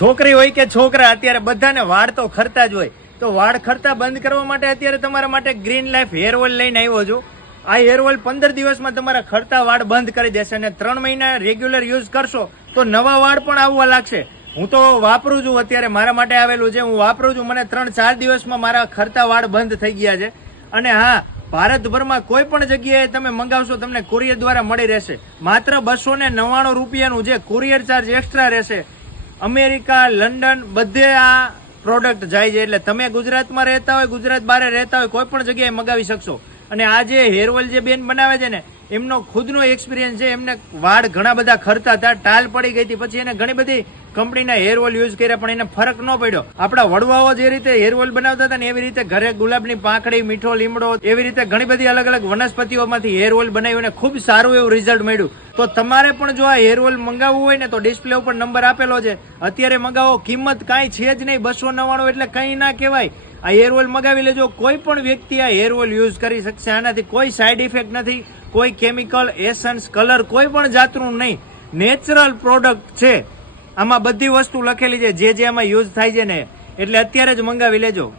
છોકરી હોય કે છોકરા, અત્યારે બધાને વાળ તો ખરતા જ હોય. તો વાળ ખરતા બંધ કરવા માટે અત્યારે તમારા માટે ગ્રીન લાઈફ હેર ઓઇલ લઈને આવ્યો છું. આ હેર ઓઇલ 15 દિવસમાં તમારા ખરતા વાળ બંધ કરી દેશે અને 3 મહિના રેગ્યુલર યુઝ કરશો તો નવા વાળ પણ આવવા લાગશે. હું તો વાપરું છું, અત્યારે મારા માટે આવેલું છે, હું વાપરું છું. મને 3-4 દિવસમાં મારા ખરતા વાળ બંધ થઈ ગયા છે. અને હા, ભારતભરમાં કોઈ પણ જગ્યાએ તમે મંગાવશો તમને કુરિયર દ્વારા મળી રહેશે. માત્ર 299 રૂપિયાનું જે કુરિયર ચાર્જ એક્સ્ટ્રા રહેશે. અમેરિકા, લંડન બધે આ પ્રોડક્ટ જાય છે. એટલે તમે ગુજરાતમાં રહેતા હોય, ગુજરાત બહાર રહેતા હોય, કોઈ પણ જગ્યાએ મગાવી શકશો. અને આ જે હેર ઓઇલ જે બેન બનાવે છે ને, એમનો ખુદનો એક્સપિરિયન્સ છે. એમને વાળ ઘણા બધા ખરતા હતા, ટાલ પડી ગઈ હતી, પછી એને ઘણી બધી કંપનીના હેર ઓઇલ યુઝ કર્યા પણ એને ફરક ન પડ્યો. આપણા વડવાઓ જે રીતે હેર ઓઇલ બનાવતા હતા ને એવી રીતે ઘરે ગુલાબની પાંખડી, મીઠો લીમડો, એવી રીતે ઘણી બધી અલગ અલગ વનસ્પતિઓમાંથી હેર ઓઇલ બનાવ્યું અને ખૂબ સારું એવું રિઝલ્ટ મળ્યું. તો તમારે પણ જો આ હેર ઓઇલ મંગાવવું હોય ને તો ડિસ્પ્લે ઉપર નંબર આપેલો છે, અત્યારે મંગાવો. કિંમત કાંઈ છે જ નહીં, 299 એટલે કંઈ ના કહેવાય. આ હેર ઓઇલ મગાવી લેજો. કોઈ પણ વ્યક્તિ આ હેર ઓઇલ યુઝ કરી શકશે. આનાથી કોઈ સાઈડ ઇફેક્ટ નથી, કોઈ કેમિકલ, એસન્સ, કલર કોઈ પણ જાતનું નહીં. નેચરલ પ્રોડક્ટ છે. આમાં બધી વસ્તુ લખેલી છે જે આમાં યુઝ થાય છે ને, એટલે અત્યારે જ મંગાવી લેજો.